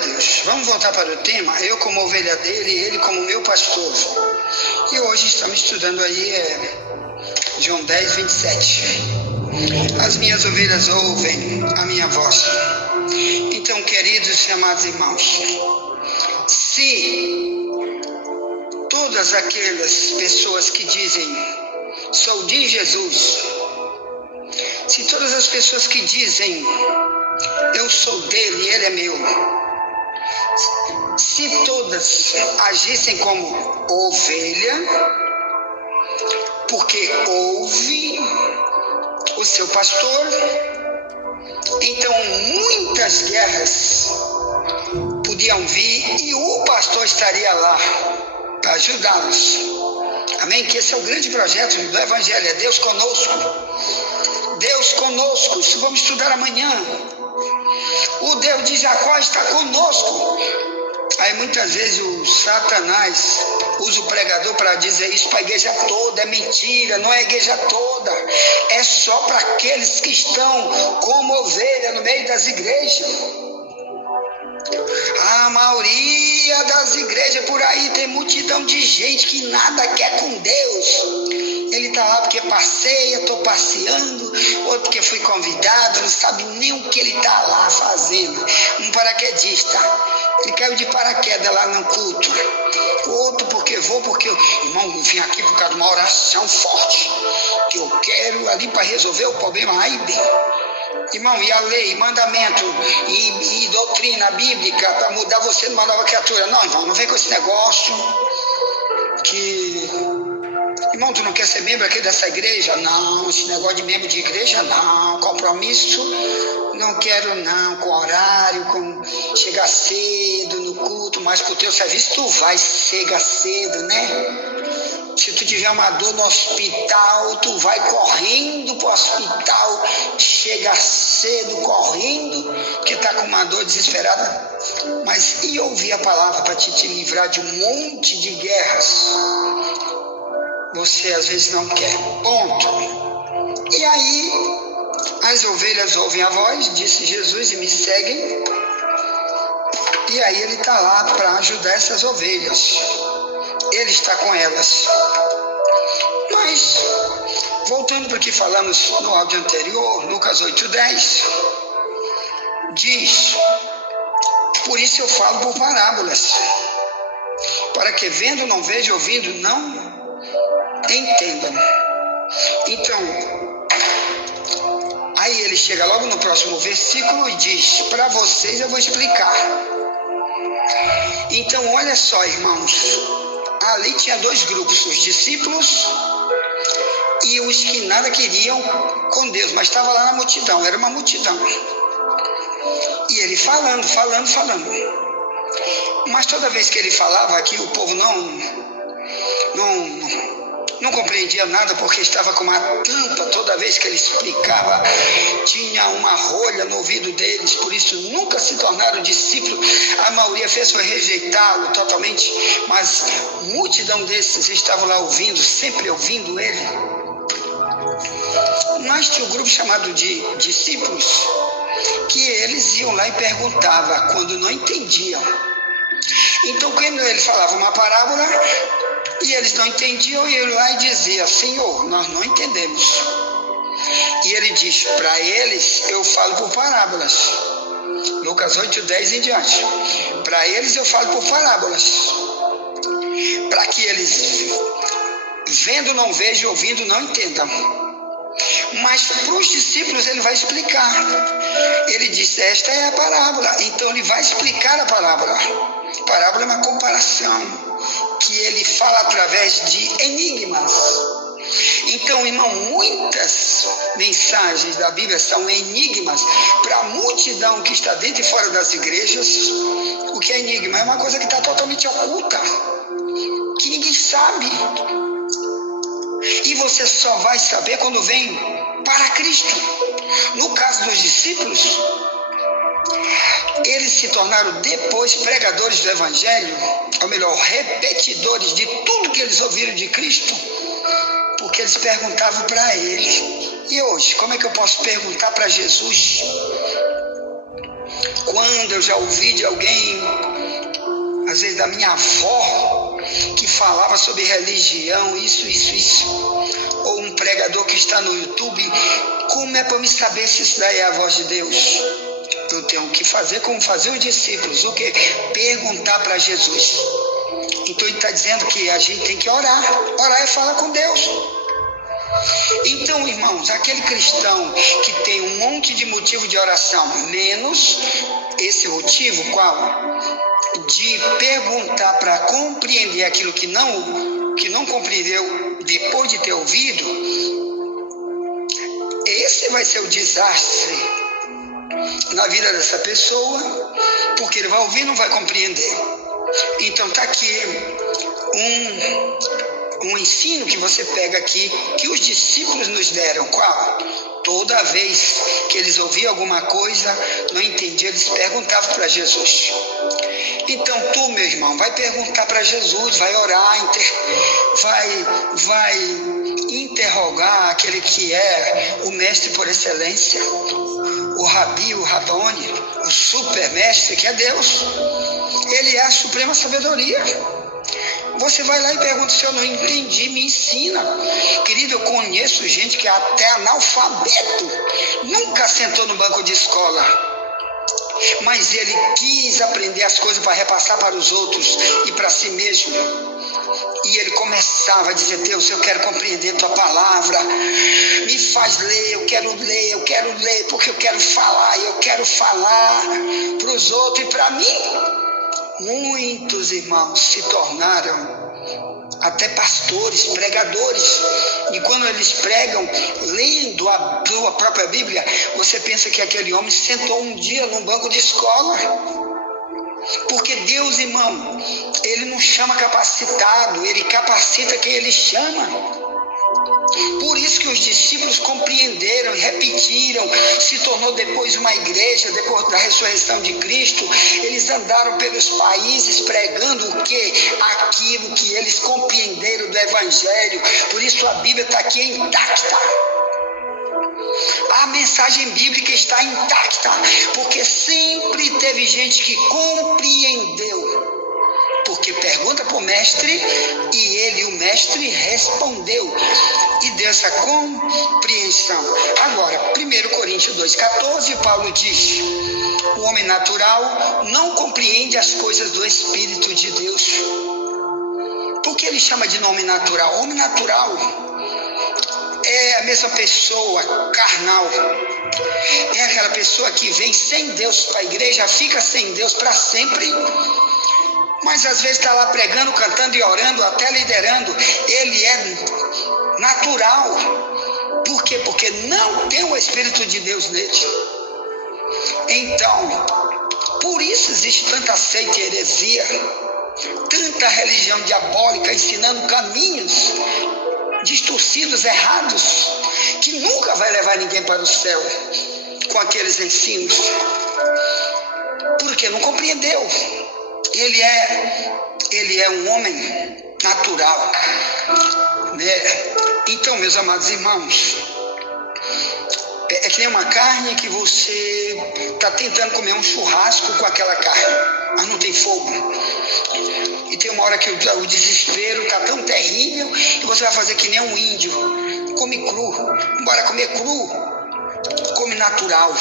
Deus. Vamos voltar para o tema, eu como ovelha dele e ele como meu pastor. E hoje estamos estudando aí João 10, 27. As minhas ovelhas ouvem a minha voz. Então, queridos e amados irmãos, se todas aquelas pessoas que dizem, sou de Jesus, se todas as pessoas que dizem, eu sou dele e ele é meu, se todas agissem como ovelha, porque ouve o seu pastor, então muitas guerras podiam vir e o pastor estaria lá para ajudá-los. Amém? Que esse é o grande projeto do Evangelho, é Deus conosco. Deus conosco, isso vamos estudar amanhã. O Deus de Jacó está conosco. Aí muitas vezes o Satanás usa o pregador para dizer isso para a igreja toda, é mentira, não é a igreja toda, é só para aqueles que estão como ovelha no meio das igrejas. A maioria das igrejas por aí tem multidão de gente que nada quer com Deus. Ele está lá porque passeia, estou passeando, outro porque fui convidado, não sabe nem o que ele está lá fazendo. Um paraquedista, ele caiu de paraquedas lá no culto. Outro porque irmão, eu vim aqui por causa de uma oração forte, que eu quero ali para resolver o problema aí bem. Irmão, e a lei, mandamento e doutrina bíblica para mudar você numa nova criatura? Não, irmão, não vem com esse negócio que... Irmão, tu não quer ser membro aqui dessa igreja? Não, esse negócio de membro de igreja, não. Compromisso, não quero não. Com horário, com chegar cedo no culto, mas pro teu serviço tu vai chegar cedo, né? Se tu tiver uma dor no hospital, tu vai correndo pro hospital, chega cedo correndo, porque tá com uma dor desesperada. Mas e ouvir a palavra para te livrar de um monte de guerras? Você às vezes não quer. Ponto. E aí, as ovelhas ouvem a voz, disse Jesus, e me seguem. E aí ele está lá para ajudar essas ovelhas. Ele está com elas. Mas, voltando para o que falamos no áudio anterior, Lucas 8:10, diz, por isso eu falo por parábolas, para que vendo não veja, ouvindo não entendam. Então, aí ele chega logo no próximo versículo e diz, para vocês eu vou explicar. Então, olha só, irmãos, ali tinha dois grupos, os discípulos e os que nada queriam com Deus, mas estava lá na multidão, era uma multidão. E ele falando. Mas toda vez que ele falava aqui, o povo não compreendia nada, porque estava com uma tampa. Toda vez que ele explicava, tinha uma rolha no ouvido deles, por isso nunca se tornaram discípulos. A maioria fez foi rejeitá-lo totalmente, mas multidão desses estavam lá ouvindo, sempre ouvindo ele. Mas tinha um grupo chamado de discípulos, que eles iam lá e perguntavam quando não entendiam. Então, quando ele falava uma parábola e eles não entendiam, iam lá e diziam, Senhor, nós não entendemos. E ele diz, para eles eu falo por parábolas. Lucas 8:10 em diante. Para eles eu falo por parábolas, para que eles vendo não vejam, ouvindo não entendam. Mas para os discípulos ele vai explicar. Ele disse, esta é a parábola. Então ele vai explicar a parábola. Parábola é uma comparação que ele fala através de enigmas. Então, irmão, muitas mensagens da Bíblia são enigmas para a multidão que está dentro e fora das igrejas. O que é enigma? É uma coisa que está totalmente oculta, que ninguém sabe. E você só vai saber quando vem para Cristo. No caso dos discípulos, eles se tornaram depois pregadores do Evangelho, ou melhor, repetidores de tudo que eles ouviram de Cristo, porque eles perguntavam para ele. E hoje, como é que eu posso perguntar para Jesus quando eu já ouvi de alguém, às vezes da minha avó, que falava sobre religião, isso, ou um pregador que está no YouTube, como é para me saber se isso daí é a voz de Deus? Eu tenho que fazer como fazer os discípulos, o quê? Perguntar para Jesus. Então ele está dizendo que a gente tem que orar. Orar é falar com Deus. Então, irmãos, aquele cristão que tem um monte de motivo de oração, menos esse motivo, qual? De perguntar para compreender aquilo que não compreendeu depois de ter ouvido, esse vai ser o desastre na vida dessa pessoa, porque ele vai ouvir e não vai compreender. Então está aqui um ensino que você pega aqui, que os discípulos nos deram. Qual? Toda vez que eles ouviam alguma coisa, não entendiam, eles perguntavam para Jesus. Então tu, meu irmão, vai perguntar para Jesus, vai orar, vai interrogar aquele que é o mestre por excelência, o Rabi, o Rabone, o supermestre, que é Deus. Ele é a suprema sabedoria. Você vai lá e pergunta: se eu não entendi, me ensina. Querido, eu conheço gente que é até analfabeto, nunca sentou no banco de escola, mas ele quis aprender as coisas para repassar para os outros e para si mesmo. E ele começava a dizer: Deus, eu quero compreender tua palavra, me faz ler, eu quero ler, porque eu quero falar para os outros e para mim. Muitos irmãos se tornaram até pastores, pregadores, e quando eles pregam, lendo a tua própria Bíblia, você pensa que aquele homem sentou um dia num banco de escola. Porque Deus, irmão, ele não chama capacitado, ele capacita quem ele chama. Por isso que os discípulos compreenderam e repetiram, se tornou depois uma igreja, depois da ressurreição de Cristo. Eles andaram pelos países pregando o quê? Aquilo que eles compreenderam do Evangelho. Por isso a Bíblia está aqui intacta. A mensagem bíblica está intacta, porque sempre teve gente que compreendeu. Porque pergunta para o mestre e ele, o mestre, respondeu e deu essa compreensão. Agora, 1 Coríntios 2,14, Paulo diz: o homem natural não compreende as coisas do Espírito de Deus. Por que ele chama de homem natural? Homem natural é a mesma pessoa carnal. É aquela pessoa que vem sem Deus para a igreja, fica sem Deus para sempre, mas às vezes está lá pregando, cantando e orando, até liderando. Ele é natural. Por quê? Porque não tem o Espírito de Deus nele. Então, por isso existe tanta seita e heresia, tanta religião diabólica ensinando caminhos distorcidos, errados, que nunca vai levar ninguém para o céu com aqueles ensinos. Porque não compreendeu. Ele é um homem natural, né? Então, meus amados irmãos, é que nem uma carne que você está tentando comer um churrasco com aquela carne, mas não tem fogo. E tem uma hora que o desespero está tão terrível que você vai fazer que nem um índio, come cru. Bora comer cru, come natural.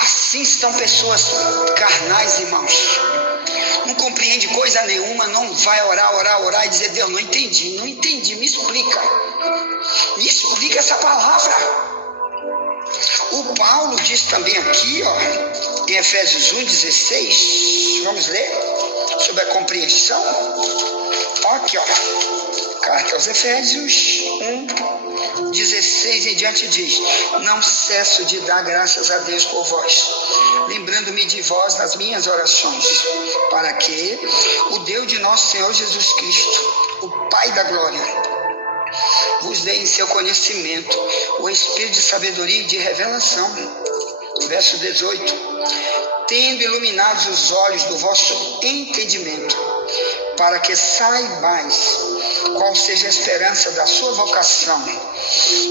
Assim são pessoas carnais, irmãos. Não compreende coisa nenhuma, não vai orar e dizer: Deus, não entendi, me explica essa palavra. O Paulo diz também aqui, em Efésios 1,16, vamos ler, sobre a compreensão. Aqui, carta aos Efésios 1,16 em diante diz: não cesso de dar graças a Deus por vós, lembrando-me de vós nas minhas orações, para que o Deus de nosso Senhor Jesus Cristo, o Pai da glória, vos dê em seu conhecimento o espírito de sabedoria e de revelação. Verso 18: tendo iluminados os olhos do vosso entendimento, para que saibais qual seja a esperança da sua vocação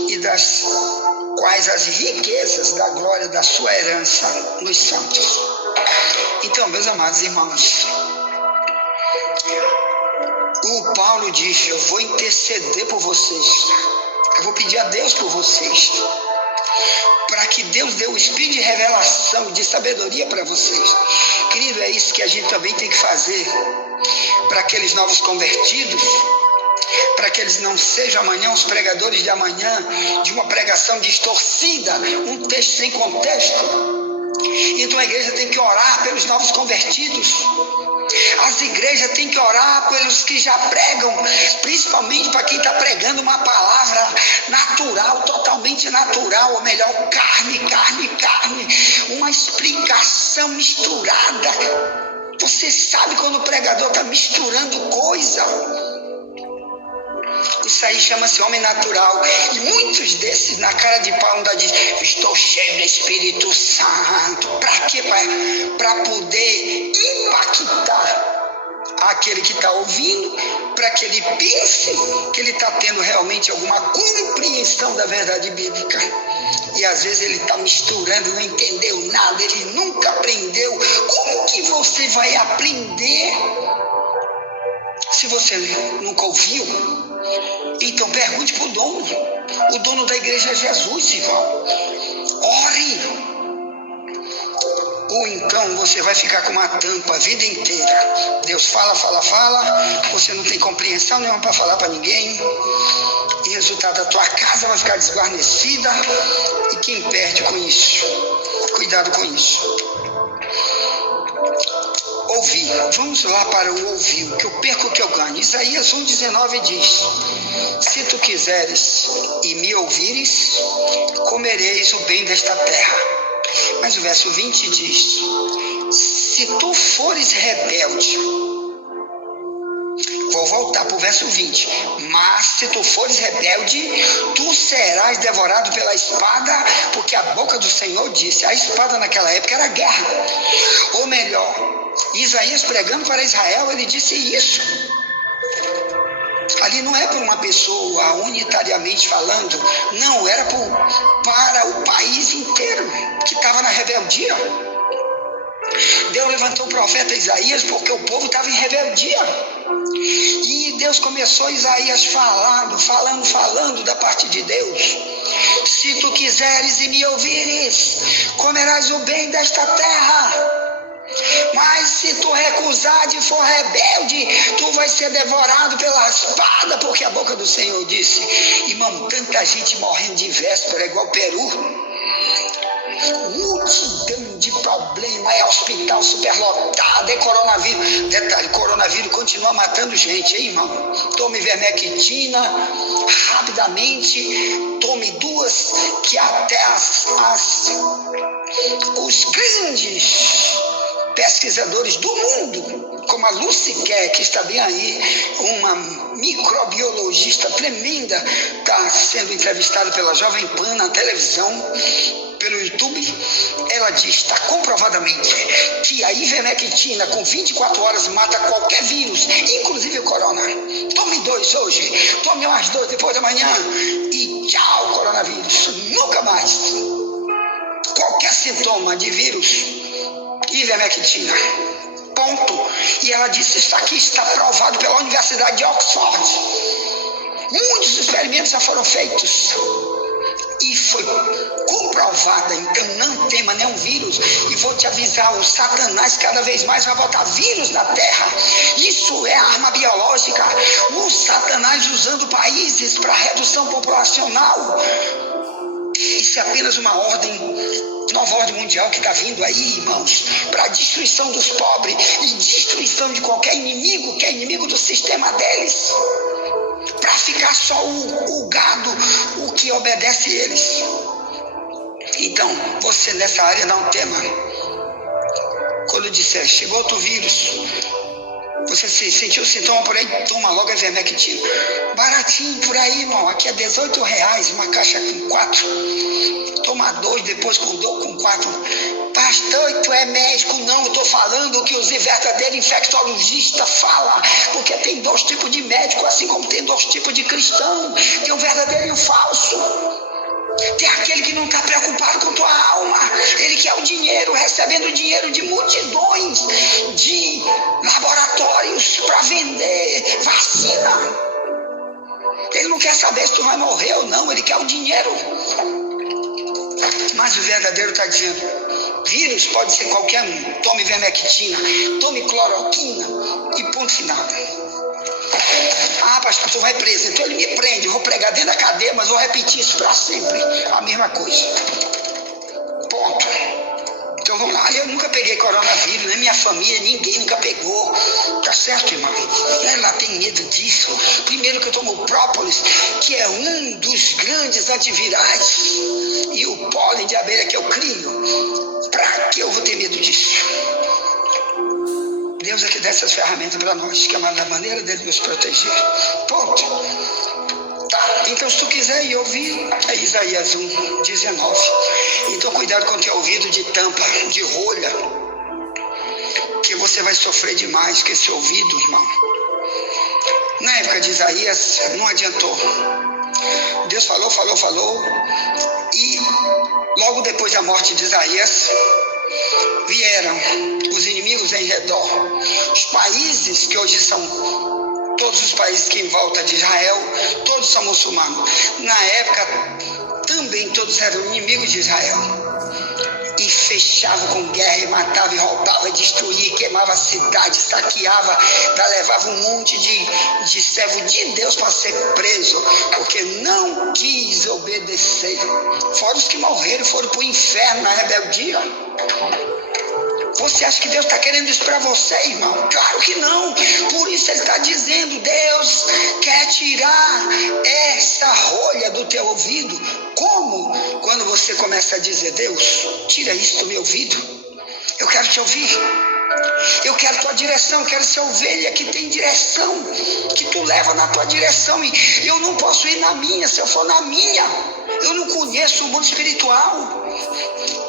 e das quais as riquezas da glória da sua herança nos santos. Então, meus amados irmãos, o Paulo diz: eu vou interceder por vocês, eu vou pedir a Deus por vocês, para que Deus dê o espírito de revelação, de sabedoria para vocês. Querido, é isso que a gente também tem que fazer para aqueles novos convertidos, para que eles não sejam amanhã os pregadores de amanhã, de uma pregação distorcida, um texto sem contexto. Então a igreja tem que orar pelos novos convertidos. As igrejas têm que orar pelos que já pregam, principalmente para quem está pregando uma palavra natural, totalmente natural, ou melhor, carne, uma explicação misturada. Você sabe quando o pregador está misturando coisa. Isso aí chama-se homem natural. E muitos desses, na cara de pau, ainda dizem: estou cheio do Espírito Santo. Para quê? Para poder impactar aquele que está ouvindo, para que ele pense que ele está tendo realmente alguma compreensão da verdade bíblica. E às vezes ele está misturando, não entendeu nada, ele nunca aprendeu. Como que você vai aprender se você nunca ouviu? Então pergunte para o dono. O dono da igreja é Jesus, irmão. Ore. Ou então você vai ficar com uma tampa a vida inteira. Deus fala, você não tem compreensão nenhuma para falar para ninguém. E resultado, a tua casa vai ficar desguarnecida. E quem perde com isso? Cuidado com isso. Ouvir. Vamos lá para o ouvir. O que eu perco, o que eu ganho. Isaías 1,19 diz: se tu quiseres e me ouvires, comereis o bem desta terra. Mas o verso 20 diz: se tu fores rebelde, vou voltar para o verso 20, mas se tu fores rebelde, tu serás devorado pela espada, porque a boca do Senhor disse. A espada naquela época era guerra. Ou melhor, Isaías pregando para Israel, ele disse isso. Ali não é para uma pessoa unitariamente falando, não, era para o país inteiro que estava na rebeldia. Deus levantou o profeta Isaías porque o povo estava em rebeldia. E Deus começou Isaías falando da parte de Deus. Se tu quiseres e me ouvires, comerás o bem desta terra. Mas se tu recusar e for rebelde, tu vais ser devorado pela espada, porque a boca do Senhor disse. Irmão, tanta gente morrendo de véspera, igual Peru. Multidão de problema, é hospital superlotado, é coronavírus. Detalhe, coronavírus continua matando gente, hein, irmão? Tome vermectina rapidamente, tome 2, que até os grandes pesquisadores do mundo, como a Lucy Kerr, que está bem aí, uma microbiologista tremenda, está sendo entrevistada pela Jovem Pan na televisão, pelo YouTube. Ela diz, está comprovadamente, que a ivermectina com 24 horas mata qualquer vírus, inclusive o corona. Tome 2 hoje, tome umas 2 depois da manhã e tchau, coronavírus, nunca mais. Qualquer sintoma de vírus, ivermectina, ponto. E ela disse, isso aqui está provado pela Universidade de Oxford. Muitos experimentos já foram feitos e foi comprovada. Então não tema nenhum vírus. E vou te avisar, o Satanás cada vez mais vai botar vírus na terra. Isso é arma biológica. O Satanás usando países para redução populacional. Isso é apenas uma nova ordem mundial que está vindo aí, irmãos, para a destruição dos pobres e destruição de qualquer inimigo que é inimigo do sistema deles, para ficar só o gado, o que obedece eles. Então, você nessa área não tema. Quando eu disser, chegou outro vírus, você se sentiu sintoma por aí, toma logo a ivermectina. Baratinho por aí, irmão. Aqui é R$18, uma caixa com 4. Toma 2, depois com 4. Pastor, tu é médico? Não, eu estou falando o que os verdadeiros infectologistas falam. Porque tem 2 tipos de médico, assim como tem 2 tipos de cristão. Tem o verdadeiro e o falso. Tem aquele que não está preocupado com tua alma. Ele quer o dinheiro, recebendo dinheiro de multidões, de laboratórios para vender vacina. Ele não quer saber se tu vai morrer ou não, ele quer o dinheiro. Mas o verdadeiro está dizendo: vírus pode ser qualquer um. Tome vermectina, tome cloroquina e ponto final. Ah, pastor, tu vai preso. Então ele me prende, eu vou pregar dentro da cadeia, mas vou repetir isso para sempre. A mesma coisa. Ponto. Então vamos lá. Eu nunca peguei coronavírus, nem minha família, ninguém nunca pegou. Tá certo, irmão? Ela tem medo disso. Primeiro que eu tomo própolis, que é um dos grandes antivirais, e o pólen de abelha que eu crio. Pra que eu vou ter medo disso? Deus é que dá essas ferramentas para nós, que é a maneira dele nos proteger. Ponto. Tá, então se tu quiser ir ouvir, é Isaías 1:19. Então cuidado com o teu ouvido de tampa, de rolha, que você vai sofrer demais com esse ouvido, irmão. Na época de Isaías, não adiantou. Deus falou, e logo depois da morte de Isaías, vieram os inimigos em redor. Os países que hoje são, todos os países que em volta de Israel, todos são muçulmanos. Na época, também todos eram inimigos de Israel. E fechavam com guerra, e matava, e roubava, e destruía, queimava a cidade, saqueava, levava um monte de servo de Deus para ser preso, porque não quis obedecer. Fora os que morreram, foram para o inferno na rebeldia. Você acha que Deus está querendo isso para você, irmão? Claro que não. Por isso ele está dizendo: Deus quer tirar essa rolha do teu ouvido. Como? Quando você começa a dizer: Deus, tira isso do meu ouvido. Eu quero te ouvir. Eu quero tua direção, eu quero ser ovelha que tem direção, que tu leva na tua direção. E eu não posso ir na minha. Se eu for na minha, eu não conheço o mundo espiritual.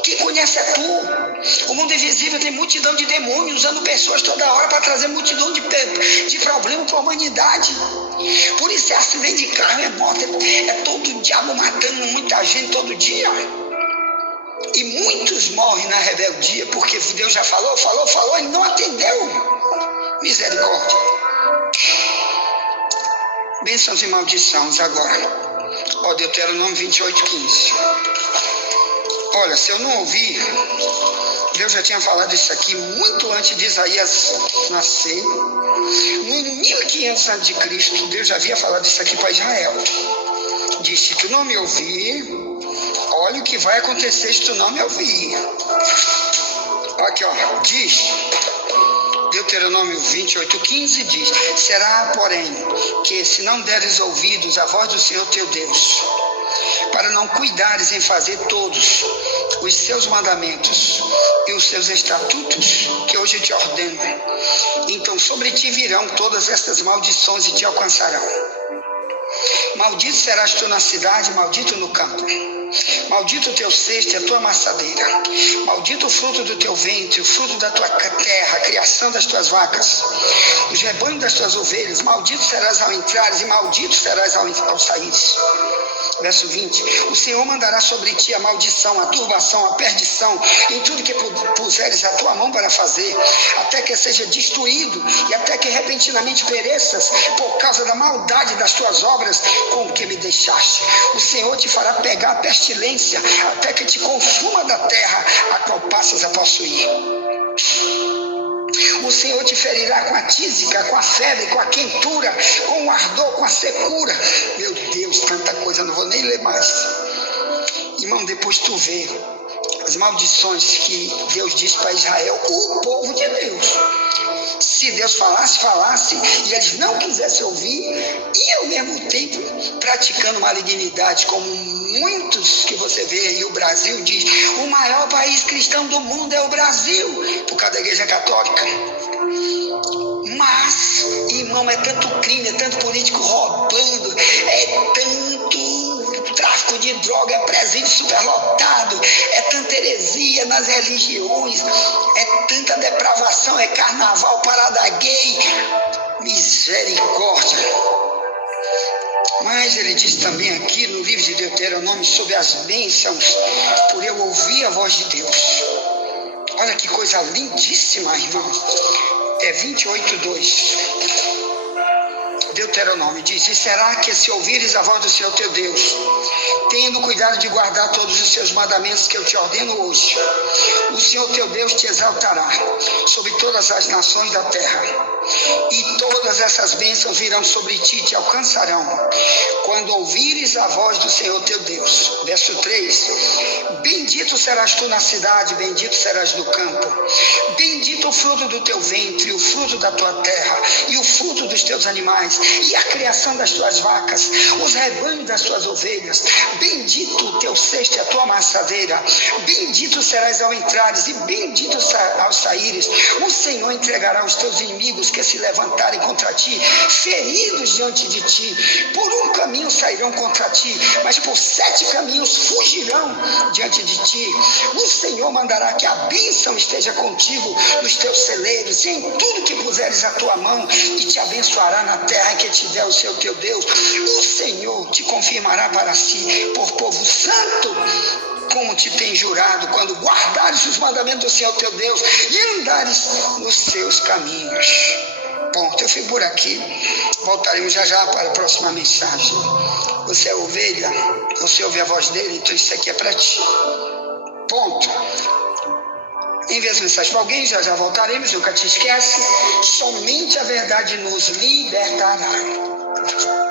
Quem conhece é tu. O mundo invisível tem multidão de demônios usando pessoas toda hora para trazer multidão de problemas para a humanidade. Por isso é acidente de carro, é morte, é todo o diabo matando muita gente todo dia. E muitos morrem na rebeldia, porque Deus já falou e não atendeu. Misericórdia. Bênçãos e maldições agora. Ó, Deuteronômio 28:15. Olha, se eu não ouvir, Deus já tinha falado isso aqui muito antes de Isaías nascer. No 1500 a.C., Deus já havia falado isso aqui para Israel. Disse: se tu não me ouvir, olha o que vai acontecer se tu não me ouvir. Aqui, ó, diz, Deuteronômio 28:15 diz: será, porém, que se não deres ouvidos à voz do Senhor teu Deus, para não cuidares em fazer todos os seus mandamentos e os seus estatutos, que hoje eu te ordeno, então sobre ti virão todas estas maldições e te alcançarão. Maldito serás tu na cidade, maldito no campo. Maldito o teu cesto e a tua amassadeira. Maldito o fruto do teu ventre, o fruto da tua terra, a criação das tuas vacas, os rebanhos das tuas ovelhas. Maldito serás ao entrares e maldito serás ao saíres. Verso 20: o Senhor mandará sobre ti a maldição, a turbação, a perdição, em tudo que puseres a tua mão para fazer, até que seja destruído e até que repentinamente pereças por causa da maldade das tuas obras com que me deixaste. O Senhor te fará pegar a pestilência até que te consuma da terra a qual passas a possuir. O Senhor te ferirá com a tísica, com a febre, com a quentura, com o ardor, com a secura. Meu Deus, tanta coisa, não vou nem ler mais. Irmão, depois tu vê as maldições que Deus disse para Israel, o povo de Deus. Se Deus falasse e eles não quisessem ouvir, e ao mesmo tempo praticando malignidade, como muitos que você vê aí. O Brasil diz: o maior país cristão do mundo é o Brasil, por causa da Igreja Católica. Mas, irmão, é tanto crime, é tanto político roubando, é tanto tráfico de droga, é presídio superlotado, é tanta heresia nas religiões, é tanta depravação, é carnaval, parada gay. Misericórdia. Mas Mas ele diz também aqui no livro de Deuteronômio sobre as bênçãos por eu ouvir a voz de Deus. Olha que coisa lindíssima, irmão. É 28:2. Deuteronômio diz: e será que se ouvires a voz do Senhor teu Deus, tendo cuidado de guardar todos os seus mandamentos que eu te ordeno hoje, o Senhor teu Deus te exaltará sobre todas as nações da terra, e todas essas bênçãos virão sobre ti e te alcançarão, quando ouvires a voz do Senhor teu Deus. Verso 3: bendito serás tu na cidade, bendito serás no campo, bendito o fruto do teu ventre, o fruto da tua terra, e o fruto dos teus animais, e a criação das tuas vacas, os rebanhos das tuas ovelhas. Bendito o teu cesto e a tua amassadeira. Bendito serás ao entrares e bendito ao saíres. O Senhor entregará os teus inimigos que se levantarem contra ti, feridos diante de ti. Por um caminho sairão contra ti, mas por 7 caminhos fugirão diante de ti. O Senhor mandará que a bênção esteja contigo nos teus celeiros e em tudo que puseres a tua mão, e te abençoará na terra que te der o seu teu Deus. O Senhor te confirmará para si por povo santo, como te tem jurado, quando guardares os mandamentos do Senhor teu Deus e andares nos seus caminhos. Ponto. Eu fico por aqui. Voltaremos já para a próxima mensagem. Você é ovelha, você ouve a voz dele, então isso aqui é para ti. Ponto. Envie as mensagens para alguém, já voltaremos, nunca te esquece. Somente a verdade nos libertará.